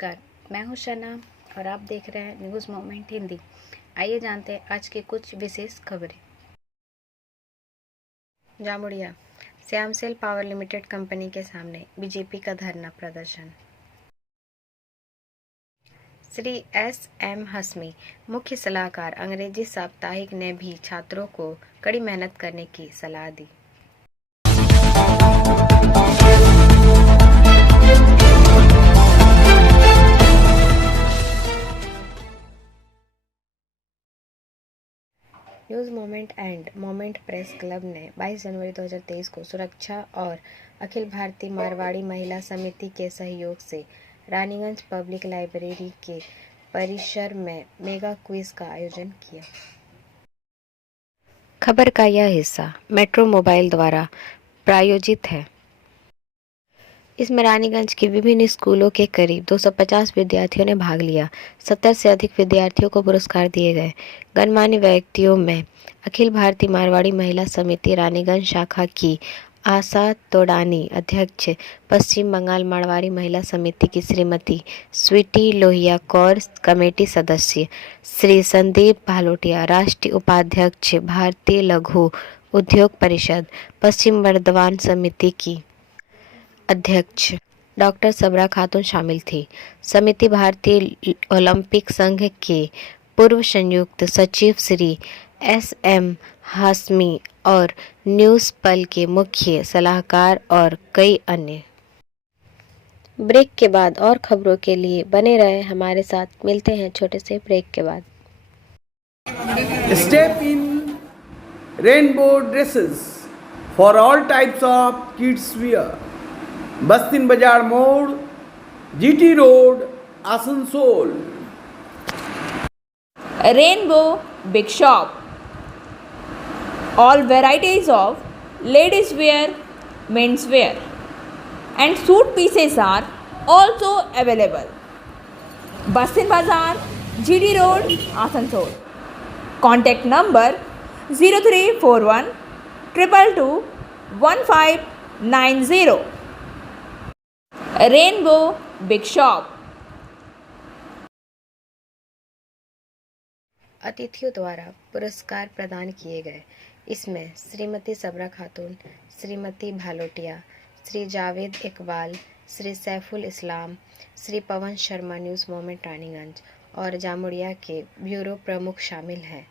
नमस्कार, मैं हूं शना और आप देख रहे हैं न्यूज़ मोमेंट हिंदी। आइए जानते हैं आज की कुछ विशेष खबरें। Jamuria Shyam Sel power limited company के सामने बीजेपी का धरना प्रदर्शन। श्री एस.एम. हाशमी, मुख्य सलाहकार अंग्रेजी साप्ताहिक ने भी छात्रों को कड़ी मेहनत करने की सलाह दी। News moment and moment press club ने 22 जनवरी 2023 को सुरक्षा और अखिल भारतीय मारवाड़ी महिला समिति के सहयोग से रानीगंज पब्लिक लाइब्रेरी के परिसर में मेगा क्विज का आयोजन किया। खबर का यह हिस्सा मेट्रो मोबाइल द्वारा प्रायोजित है। इसमें रानीगंज के विभिन्न स्कूलों के करीब 250 विद्यार्थियों ने भाग लिया। 70 से अधिक विद्यार्थियों को पुरस्कार दिए गए। गणमान्य व्यक्तियों में अखिल भारतीय मारवाड़ी महिला समिति रानीगंज शाखा की आशा तोडानी, अध्यक्ष पश्चिम बंगाल मारवाड़ी महिला समिति की श्रीमती स्वीटी लोहिया कौर, कमेटी सदस्य श्री संदीप भालोटिया, राष्ट्रीय उपाध्यक्ष भारतीय लघु उद्योग परिषद पश्चिम बर्धमान समिति की अध्यक्ष डॉक्टर सबरा खातून शामिल थी। समिति भारतीय ओलंपिक संघ के पूर्व संयुक्त सचिव श्री एस.एम. हाशमी और न्यूज़ पल के मुख्य सलाहकार और कई अन्य। ब्रेक के बाद और खबरों के लिए बने रहे हमारे साथ। मिलते हैं छोटे से ब्रेक के बाद। Step in rainbow dresses for all types of kids wear. बस्तिन बाजार मोड़, GT road, Asansol. Rainbow Big Shop. All varieties of ladies wear, men's wear and suit pieces are also available. Bastin Bazar, GD Road, Asansol. Contact number 0341 222 1590. Rainbow big shop. अतिथियों द्वारा पुरस्कार प्रदान किए गए। इसमें श्रीमती सबरा खातून, श्रीमती भालोटिया, श्री जावेद इकबाल, श्री सैफुल इस्लाम, Shri Pawan Sharma news moment Raniganj और जामुड़िया के ब्यूरो प्रमुख शामिल हैं।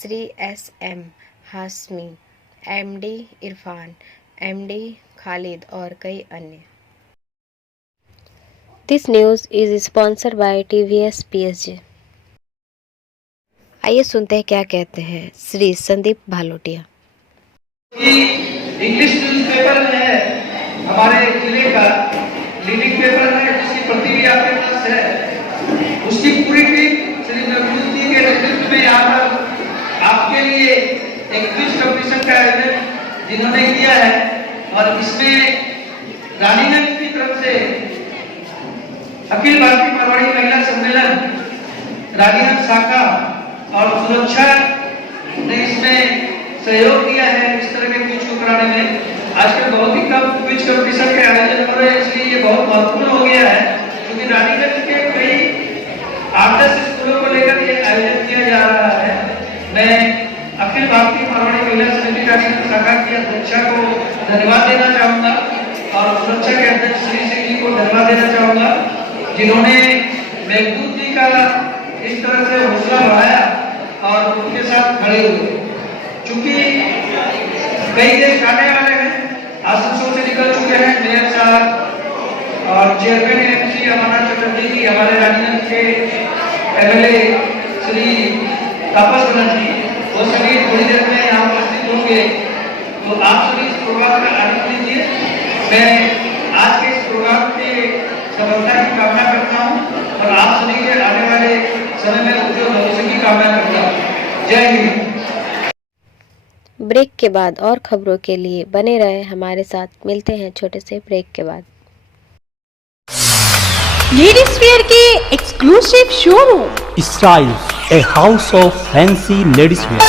Shri SM. Hashmi, MD Irfan, MD Khalid और कई अन्य। This news is sponsored bye TVS PSG। आइए सुनते हैं क्या कहते हैं श्री संदीप भालोटिया। इंग्लिश न्यूज़पेपर है हमारे जिले का लीडिंग पेपर है, जिसकी प्रति भी आपके पास है। उसकी पूरी टीम श्री नवजोत जी के नेतृत्व में यहाँ पर आपके लिए एक क्विज कंपटीशन का आयोजन जिन्होंने किया है और इसमें रानीगंज की तरफ से अखिल भारतीय मारवाड़ी महिला सम्मेलन रानीगंज शाखा और सुरक्षा ने इसमें सहयोग दिया है इस तरह के क्विज को कराने में। आजकल बहुत ही कम क्विज कंपटीशन के आयोजन हो रहे हैं, इसलिए ये बहुत महत्वपूर्ण हो गया है क्योंकि रानीगंज के कई 8-10 स्कूलों को लेकर ये आयोजन किया जा रहा है। मैं अखिल भारतीय मारवाड़ी महिला समिति रानीगंज शाखा की अध्यक्षा को धन्यवाद देना चाहूँगा और सुरक्षा के अध्यक्ष श्री सिंह जी को धन्यवाद देना चाहूँगा जिन्होंने मेघदूत जी का इस तरह से हौसला बढ़ाया और उनके साथ खड़े हुए। चूंकि कई देश आने वाले हैं, आसनसोल से निकल चुके हैं मेयर साहब और चेयरमैन एमसी अमरनाथ चटर्जी जी, हमारे रानीगंज के एमएलए श्री तापस बनर्जी जी, वो सभी थोड़ी देर में यहाँ उपस्थित होंगे। तो आप सभी इस प्रोग्राम का आनंद लीजिए। मैं आज के इस प्रोग्राम के सफलता की कामना करता हूँ और आप सभी के आने वाले समय में उज्जवल भविष्य की कामना करता हूँ। जय हिंद। ब्रेक के बाद और खबरों के लिए बने रहे हमारे साथ। मिलते हैं छोटे से ब्रेक के बाद। लेडीज वेयर के exclusive showroom style, a house of fancy ladies wear.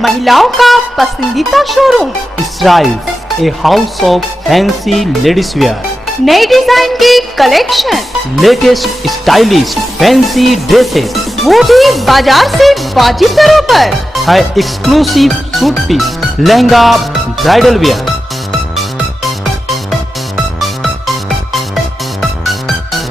महिलाओं का पसंदीदा showroom style, a house of fancy ladies wear. नई डिजाइन की collection, latest stylish fancy dresses वो भी बाजार से वाजिब दरों पर। है, exclusive suit piece, lehenga, bridal wear,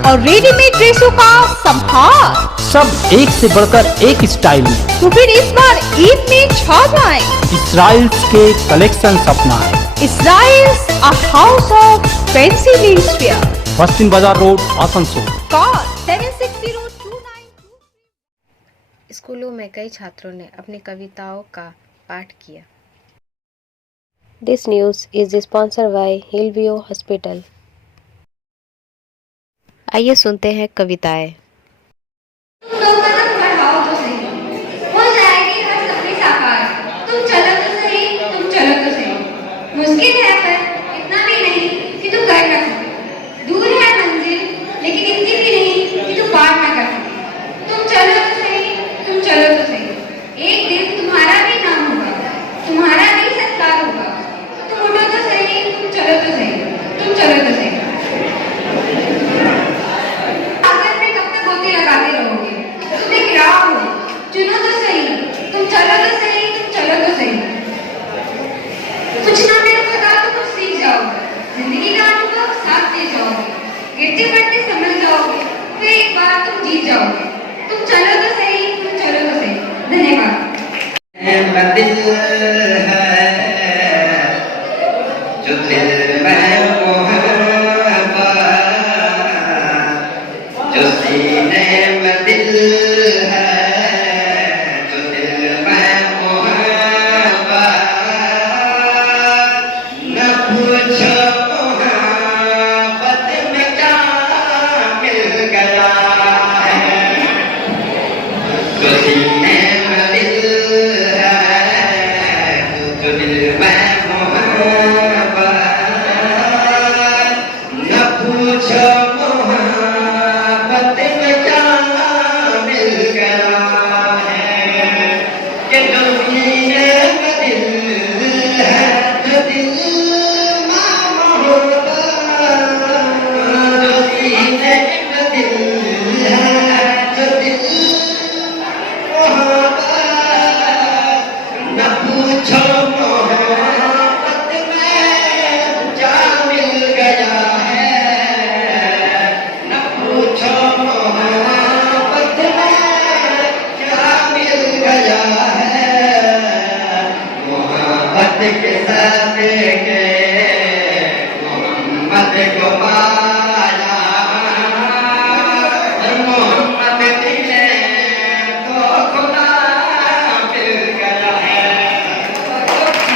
और रेडीमेड ड्रेसों का संभार। सब एक से बढ़कर एक स्टाइल में। तो फिर इस बार ईद में छा जाएं। इसराइल्स के कलेक्शन अपनाएं। Israel's a house of fancy leisure. पश्चिम बाजार रोड, आसनसोल। Call 76029. स्कूलों में कई छात्रों ने अपनी कविताओं का पाठ किया। This news is sponsored bye Hillview hospital. आइए सुनते हैं कविताएं। तुम लोगों का बढ़ाओ तो सही, हो जाएगी हर सपने साकार। तुम चलो तो सही, तुम चलो तो सही। मुश्किल है पर इतना भी नहीं कि तू कर ना सके। दूर है मंजिल लेकिन इतनी भी नहीं कि तू पार ना कर सके। तुम चलो तो सही, तुम चलो तो सही। एक दिन तुम्हारा भी नाम होगा, तुम्हारा भी सत्कार होगा। तुम उठो तो सही, तुम चलो तो सही, तुम चलो तो सही। लगाते रहोगे, तुम्हें गिराओ हो, चुनो तो सही, तुम चलो तो सही, तुम चलो तो सही। कुछ ना मिल सका तो कुछ सीख जाओगे, जिंदगी का अनुभव साथ दे जाओगे, गिरते पड़ते समझ जाओगे, फिर एक बार तुम जीत जाओगे। तुम चलो तो सही, तुम चलो तो सही। धन्यवाद। जो दिल में जो सीने में दिल है, जो दिल में मोहब्बत, न पूछो मोहब्बत में क्या मिल गया है। जो सीने में दिल है, जो दिल में मोहब्बत, न पूछो के साथ के मोहम्मद को पाया, मोहम्मद मिले तो खुदा मिल गया है।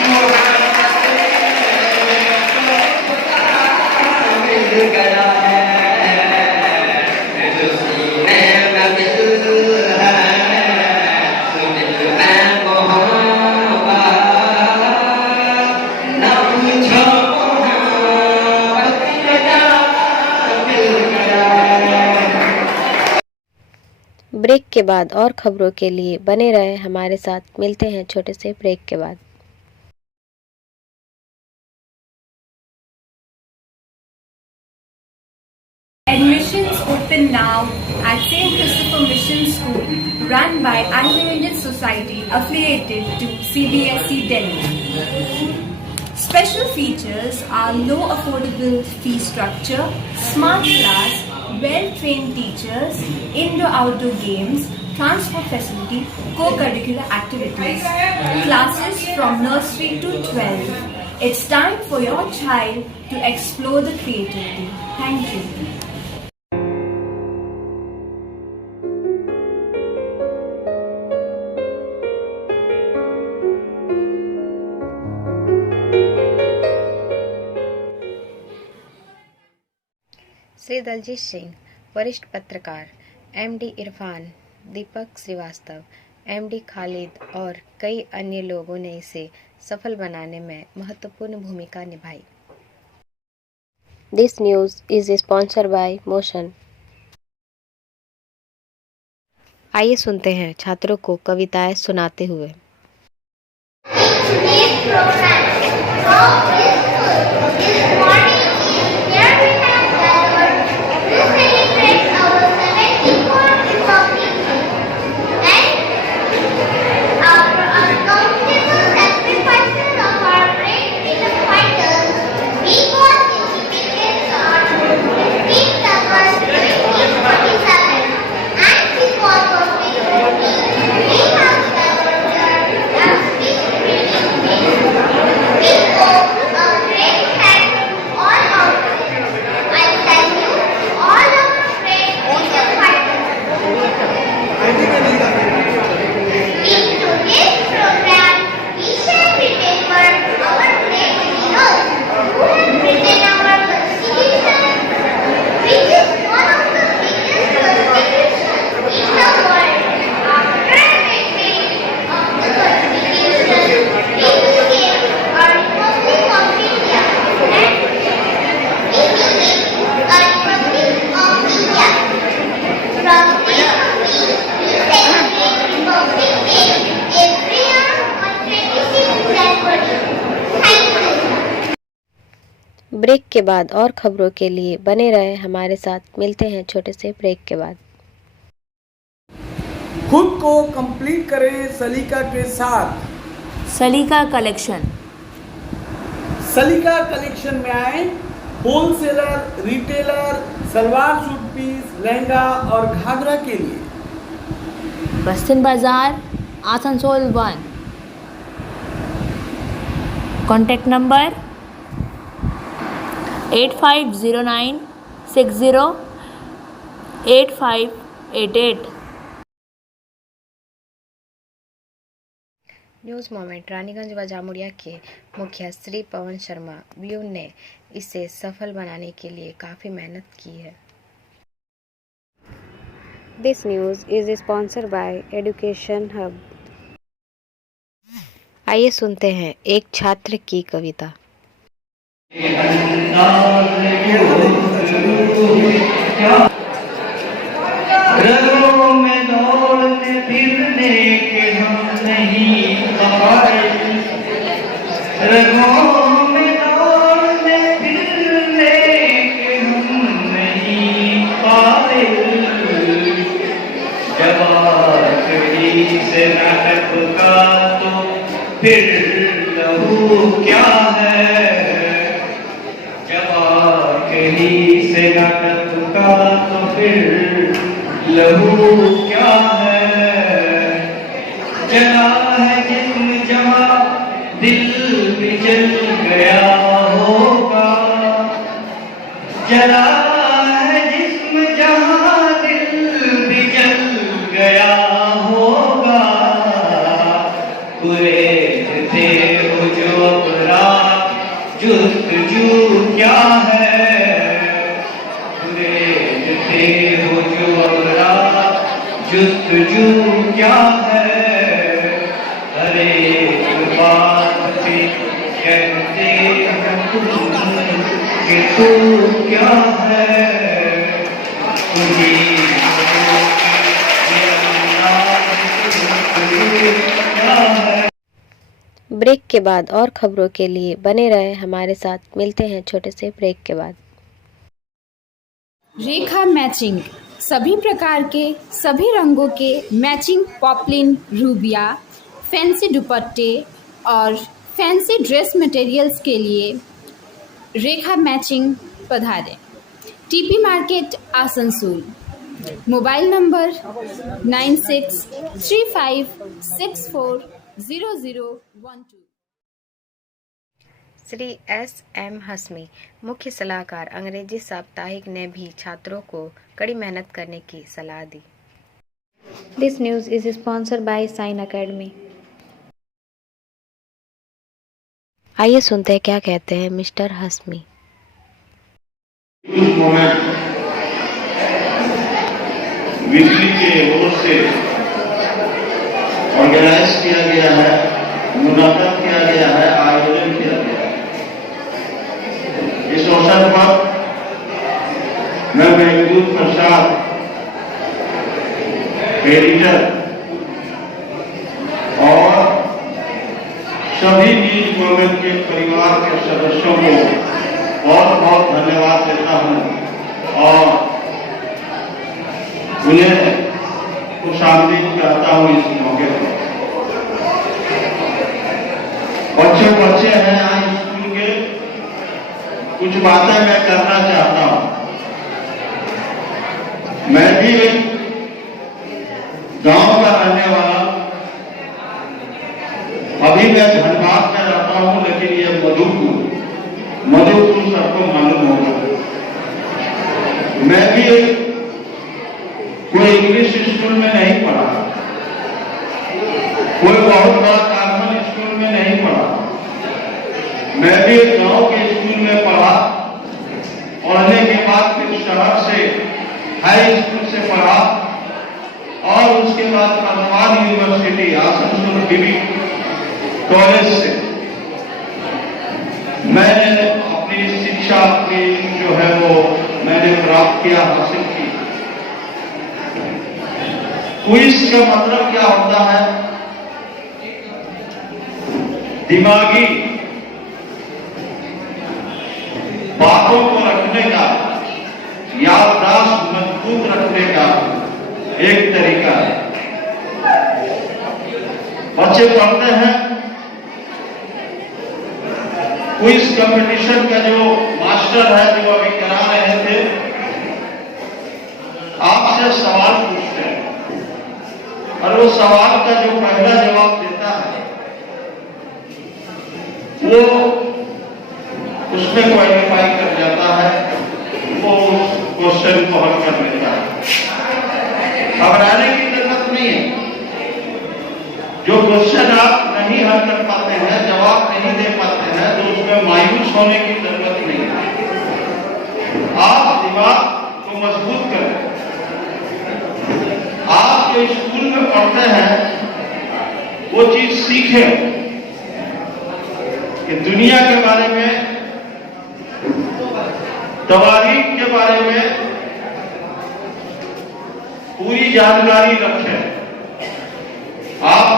मोहम्मद मिले तो खुदा मिल गया है। जो सीने में दिल है, जो दिल में मोहब्बत, ब्रेक के बाद और खबरों के लिए बने रहे हमारे साथ। मिलते हैं छोटे से ब्रेक के बाद। Admissions open now at St. Christopher Mission School, run by Anglo-Indian Society affiliated to CBSE Delhi. Special features are low affordable fee structure, smart class, well-trained teachers, indoor-outdoor games, transport facility, co-curricular activities, classes from nursery to 12. It's time for your child to explore the creativity. Thank you. Shri Daljit Singh, वरिष्ठ पत्रकार, MD Irfan, दीपक Srivastava, MD Khalid और कई अन्य लोगों ने इसे सफल बनाने में महत्वपूर्ण भूमिका निभाई। This news is sponsored bye motion. आइए सुनते हैं छात्रों को कविताएं सुनाते हुए। This program is so useful. This morning, here we have break के बाद और खबरों के लिए बने रहे हमारे साथ। मिलते हैं छोटे से ब्रेक के बाद। खुद को कंप्लीट करें सलीका के साथ। सलीका कलेक्शन। सलीका कलेक्शन में आए wholesaler, retailer, salwar suit piece, lehenga और घाघरा के लिए। Bastin Bazar, Asansol 1। Contact number 8509 60 8588। News moment Raniganj व जामुड़िया के मुखिया श्री पवन शर्मा व्यू ने इसे सफल बनाने के लिए काफ़ी मेहनत की है। This news is sponsored bye education hub. आइए सुनते हैं एक छात्र की कविता। रगों में दौड़ने फिरने के हम नहीं पाए, रगों में दौड़ने फिरने के हम नहीं पाए, जब आखिरी से नाटक का तो फिर लहू क्या है, जब आखिरी से नाटक का तो फिर लहू क्या है, जला है जिस्म जहाँ दिल भी जल गया होगा, जला है जिस्म जहाँ दिल भी जल गया होगा, कुरेदते हो जो अपना जुस्तजू क्या है, कुरेदते हो जो अपना जुस्तजू क्या है, हर एक बात पे कहते हो तुम कि तू क्या है, तुझी क्या है। ब्रेक के बाद और खबरों के लिए बने रहे हमारे साथ। मिलते हैं छोटे से ब्रेक के बाद। रेखा मैचिंग, सभी प्रकार के सभी रंगों के मैचिंग पॉपलिन, रूबिया, फैंसी दुपट्टे और फैंसी ड्रेस मटेरियल्स के लिए रेखा मैचिंग पधारें। TP market Asansol. Mobile number 9635640012। Shri S.M. Hashmi, मुख्य सलाहकार अंग्रेजी साप्ताहिक, ने भी छात्रों को कड़ी मेहनत करने की सलाह दी। This news is sponsored by Sign Academy. आइए सुनते हैं क्या कहते हैं मिस्टर हसमी। वीकली के ओर से ऑर्गेनाइज किया गया है, मुनाफा किया गया है, आयोजन किया गया है। इस अवसर पर मैं महमूद प्रसाद, एडिटर और सभी न्यूज मोमेंट के परिवार के सदस्यों को बहुत बहुत धन्यवाद देता हूं और उन्हें खुशामदीद करता हूँ इस मौके पर। बच्चे हैं आज स्कूल के, कुछ बातें मैं करना चाहता हूँ। मैं भी एक गांव का रहने वाला, अभी मैं धनबाद में रहता हूँ, लेकिन ये मधुपुर सबको मालूम होगा। मैं भी कोई इंग्लिश स्कूल में नहीं पढ़ा, कोई बहुत बड़ा कॉन्वेंट स्कूल में नहीं पढ़ा, मैं भी एक गांव के स्कूल में पढ़ा। पढ़ने के बाद फिर शहर से हाई स्कूल से पढ़ा और उसके बाद परवान यूनिवर्सिटी आसनसोल डिग्री कॉलेज से मैंने अपनी शिक्षा की जो है वो मैंने प्राप्त किया, हासिल की। क्विज का मतलब क्या होता है? दिमागी एक तरीका है। बच्चे पढ़ते हैं, क्विज कंपटीशन का जो मास्टर है जो अभी करा रहे थे, आपसे सवाल पूछते हैं और वो सवाल का जो पहला जवाब देता है वो उसमें क्वालिफाई कर जाता है, वो उस क्वेश्चन को हल कर लेता है। घबराने की जरूरत नहीं है। जो क्वेश्चन आप नहीं हल कर पाते हैं, जवाब नहीं दे पाते हैं, तो उसमें मायूस होने की जरूरत नहीं है। आप दिमाग को मजबूत करें। आप जो स्कूल में पढ़ते हैं वो चीज सीखें कि दुनिया के बारे में, तवारीख के बारे में पूरी जानकारी रखें। आप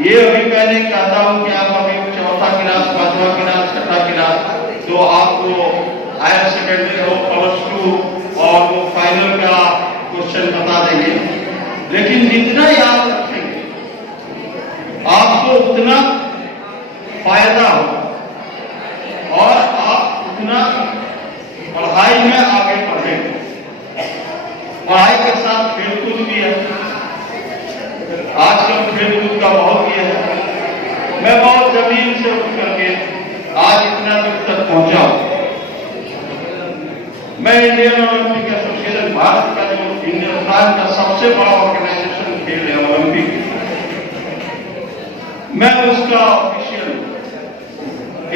ये अभी मैंने कहता हूं कि आप अभी चौथा क्लास, पांचवा क्लास, छठा क्लास, तो आपको हायर सेकेंडरी हो, +2 और वो फाइनल का क्वेश्चन बता देंगे। लेकिन जितना याद रखेंगे आपको उतना फायदा होगा और आप उतना पढ़ाई में आगे बढ़ेंगे। पढ़ाई के साथ खेलकूद भी है। आजकल खेलकूद का बहुत ही है। मैं बहुत जमीन से उठ करके आज इतना दूर तक पहुंचा हूं। मैं इंडियन ओलंपिक एसोसिएशन, भारत का जो हिंदुस्तान का सबसे बड़ा ऑर्गेनाइजेशन खेल है ओलंपिक, मैं उसका ऑफिशियल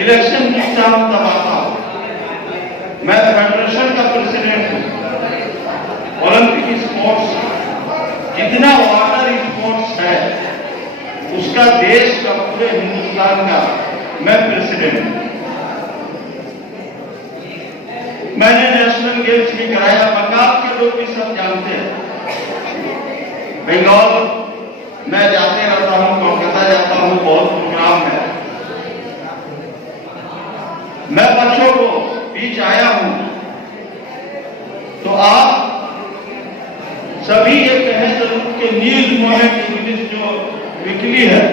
इलेक्शन जीतता हूं तब आता हूं। मैं फेडरेशन का प्रेसिडेंट हूं। ओलंपिक स्पोर्ट्स जितना वाटर स्पोर्ट्स है उसका देश का, पूरे हिंदुस्तान का मैं प्रेसिडेंट हूं। मैंने नेशनल गेम्स भी कराया। बंगाल के लोग भी सब जानते हैं। बंगाल मैं जाते रहता हूं, कोलकाता जाता हूं, बहुत प्रोग्राम है। मैं बच्चों को बीच आया हूं तो आप सभी ये कहें जरूर कि न्यूज मोमेंट इंग्लिश जो वीकली है,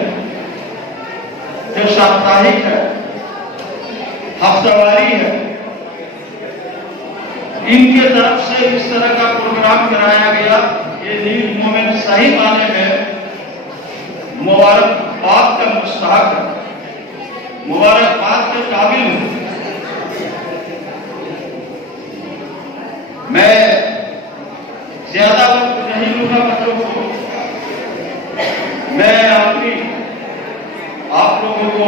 जो साप्ताहिक है, हफ्तावारी है, इनके तरफ से इस तरह का प्रोग्राम कराया गया। ये न्यूज मोमेंट सही माने में मुबारकबाद का मुस्तहक है, मुबारकबाद के काबिल हूं। मैं ज्यादा वक्त नहीं लूंगा बच्चों को। मैं आप लोगों को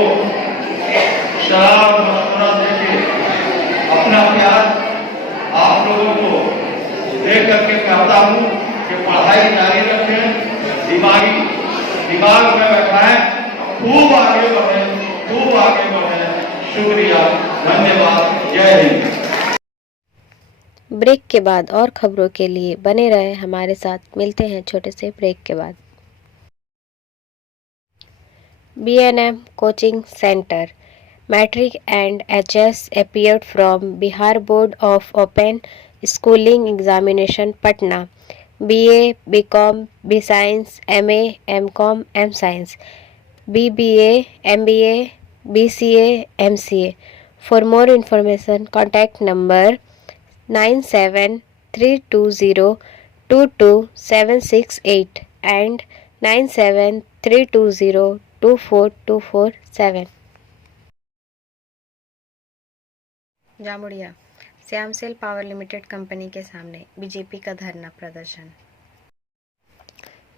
सलाह और मशवरा देके अपना प्यार आप लोगों को दे करके कहता हूं कि पढ़ाई जारी रखें, दिमाग में बैठाएं, खूब आगे बढ़े, खूब आगे बढ़े। शुक्रिया, धन्यवाद, जय हिंद। ब्रेक के बाद और खबरों के लिए बने रहे हमारे साथ। मिलते हैं छोटे से ब्रेक के बाद। B&M Coaching Center, Matric and HS appeared from Bihar Board of Open Schooling Examination, Patna. BA, BCom, B-Science, MA, MCom, M-Science, BBA, MBA, BCA, MCA. For more information, contact number 9732022768 and 9732024247. Jamuria Shyam Sel power limited company के सामने BJP का धरना प्रदर्शन।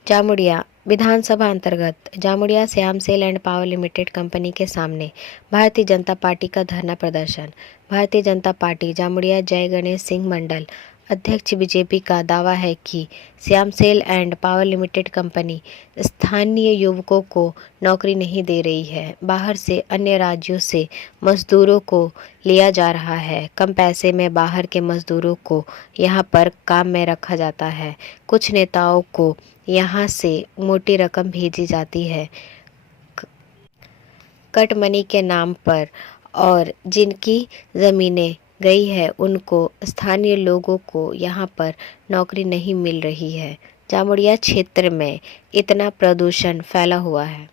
जामुड़िया विधानसभा अंतर्गत Jamuria Shyam Sel and power limited company के सामने Bharatiya Janata party का धरना प्रदर्शन। भारतीय जनता पार्टी जामुड़िया जय गणेश सिंह मंडल अध्यक्ष बीजेपी का दावा है कि Shyam Sel and power limited company स्थानीय युवकों को नौकरी नहीं दे रही है। बाहर से अन्य राज्यों से मजदूरों को लिया जा रहा है। कम पैसे में बाहर के मजदूरों को यहां पर काम में रखा जाता है। कुछ नेताओं को यहां से मोटी रकम भेजी जाती है कट मनी के नाम पर, और जिनकी ज़मीनें गई है उनको स्थानीय लोगों को यहाँ पर नौकरी नहीं मिल रही है। जामुड़िया क्षेत्र में इतना प्रदूषण फैला हुआ है।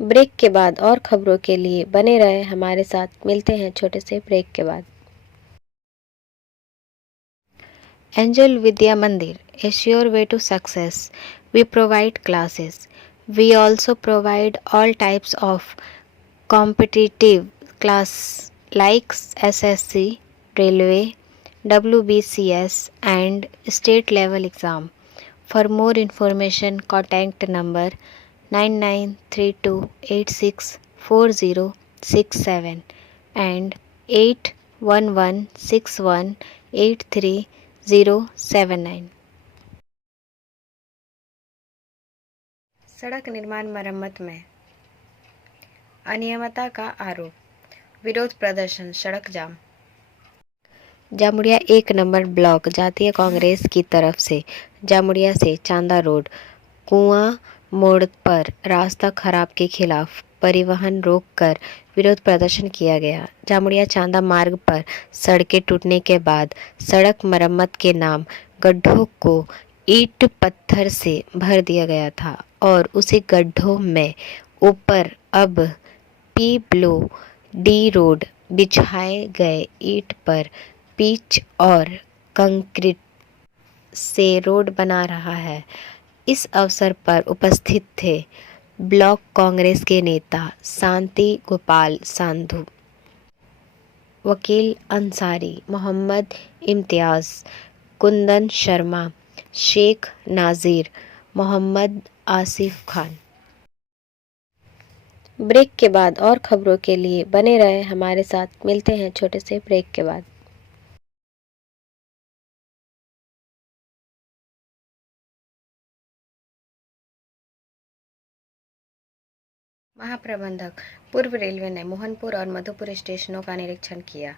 ब्रेक के बाद और खबरों के लिए बने रहे हमारे साथ। मिलते हैं छोटे से ब्रेक के बाद। Angel Vidya Mandir, a sure way to success. We provide classes. We also provide all types of competitive class like SSC, Railway, WBCS and state level exam. For more information, contact number 9932864067 and 8116183079। सड़क निर्माण मरम्मत में अनियमितता का आरोप, विरोध प्रदर्शन, सड़क जाम। जामुड़िया 1 नंबर ब्लॉक जातीय कांग्रेस की तरफ से जामुड़िया से चांदा रोड कुआं मोड़ पर रास्ता खराब के खिलाफ परिवहन रोक कर विरोध प्रदर्शन किया गया। जामुड़िया चांदा मार्ग पर सड़कें टूटने के बाद सड़क मरम्मत के नाम गड्ढों को ईंट पत्थर से भर दिया गया था और उसी गड्ढों में ऊपर अब PWD रोड बिछाए गए ईंट पर पिच और कंक्रीट से रोड बना रहा है। इस अवसर पर उपस्थित थे ब्लॉक कांग्रेस के नेता शांति गोपाल सांधु, वकील अंसारी, मोहम्मद इम्तियाज, कुंदन शर्मा, शेख नाजिर, मोहम्मद आसिफ खान। ब्रेक के बाद और खबरों के लिए बने रहे हमारे साथ। मिलते हैं छोटे से ब्रेक के बाद। महाप्रबंधक पूर्व रेलवे ने मोहनपुर और मधुपुर स्टेशनों का निरीक्षण किया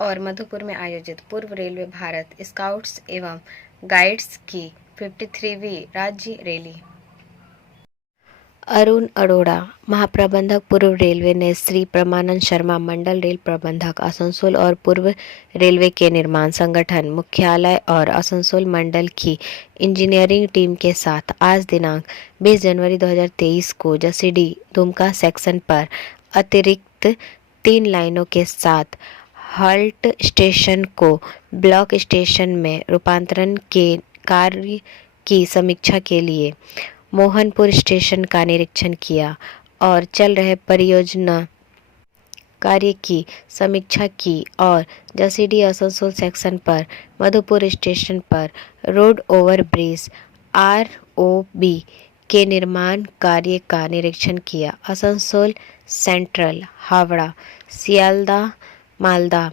और मधुपुर में आयोजित पूर्व रेलवे भारत स्काउट्स एवं गाइड्स की 53वीं राज्य रैली। अरुण अरोड़ा, महाप्रबंधक पूर्व रेलवे ने श्री परमानंद शर्मा, मंडल रेल प्रबंधक आसनसोल और पूर्व रेलवे के निर्माण संगठन मुख्यालय और आसनसोल मंडल की इंजीनियरिंग टीम के साथ आज दिनांक 20 जनवरी 2023 को जसीडीह दुमका सेक्शन पर अतिरिक्त 3 लाइनों के साथ हॉल्ट स्टेशन को ब्लॉक स्टेशन में रूपांतरण के कार्य की समीक्षा के लिए मोहनपुर स्टेशन का निरीक्षण किया और चल रहे परियोजना कार्य की समीक्षा की और जसीडीह आसनसोल सेक्शन पर मधुपुर स्टेशन पर रोड ओवर ब्रिज ROB के निर्माण कार्य का निरीक्षण किया। आसनसोल सेंट्रल, हावड़ा, सियालदह, मालदा,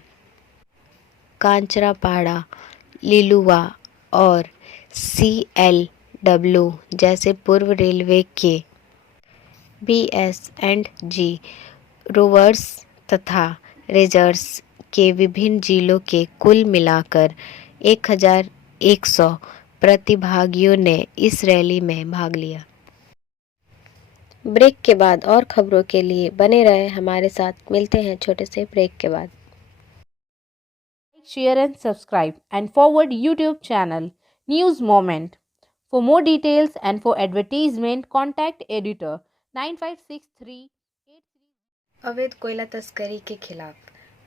कांचरापाड़ा, लिलुआ और CLW जैसे पूर्व रेलवे के BS&G रोवर्स तथा रेजर्स के विभिन्न जिलों के कुल मिलाकर 1100 प्रतिभागियों ने इस रैली में भाग लिया। ब्रेक के बाद और खबरों के लिए बने रहे हमारे साथ। मिलते हैं छोटे से ब्रेक के बाद। Share and subscribe and forward YouTube channel News Moment. For more details and for advertisement, contact editor 9563. अवैध कोयला तस्करी के खिलाफ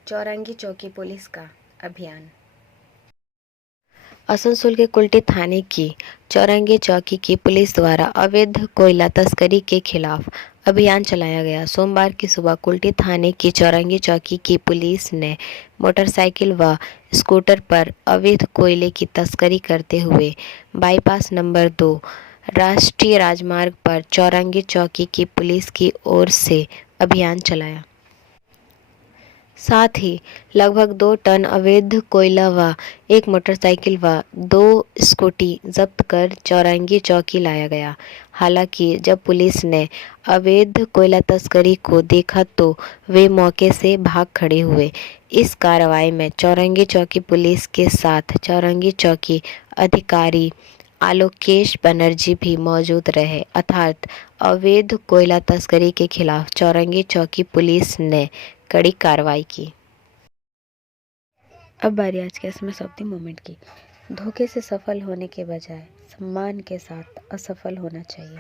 चौरंगी चौकी पुलिस का अभियान। आसनसोल के कुल्टी थाने की चौरंगी चौकी की पुलिस द्वारा अवैध कोयला तस्करी के खिलाफ अभियान चलाया गया। सोमवार की सुबह कुल्टी थाने की चौरंगी चौकी की पुलिस ने मोटरसाइकिल व स्कूटर पर अवैध कोयले की तस्करी करते हुए बाईपास नंबर 2 राष्ट्रीय राजमार्ग पर चौरंगी चौकी की पुलिस की ओर से अभियान चलाया। साथ ही लगभग 2 टन अवैध कोयला व 1 मोटरसाइकिल व 2 स्कूटी जब्त कर चौरंगी चौकी लाया गया। हालांकि जब पुलिस ने अवैध कोयला तस्करी को देखा तो वे मौके से भाग खड़े हुए। इस कार्रवाई में चौरंगी चौकी पुलिस के साथ चौरंगी चौकी अधिकारी आलोकेश बनर्जी भी मौजूद रहे। अर्थात अवैध कोयला तस्करी के खिलाफ चौरंगी चौकी पुलिस ने कड़ी कार्रवाई की। अब बारी आज के एसएमएस ऑफ द मोमेंट की। धोखे से सफल होने के बजाय सम्मान के साथ असफल होना चाहिए।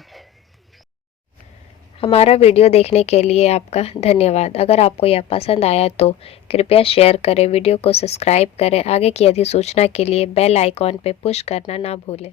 हमारा वीडियो देखने के लिए आपका धन्यवाद। अगर आपको यह पसंद आया तो कृपया शेयर करें, वीडियो को सब्सक्राइब करें। आगे की अधिसूचना के लिए बेल आइकॉन पर पुश करना ना भूलें।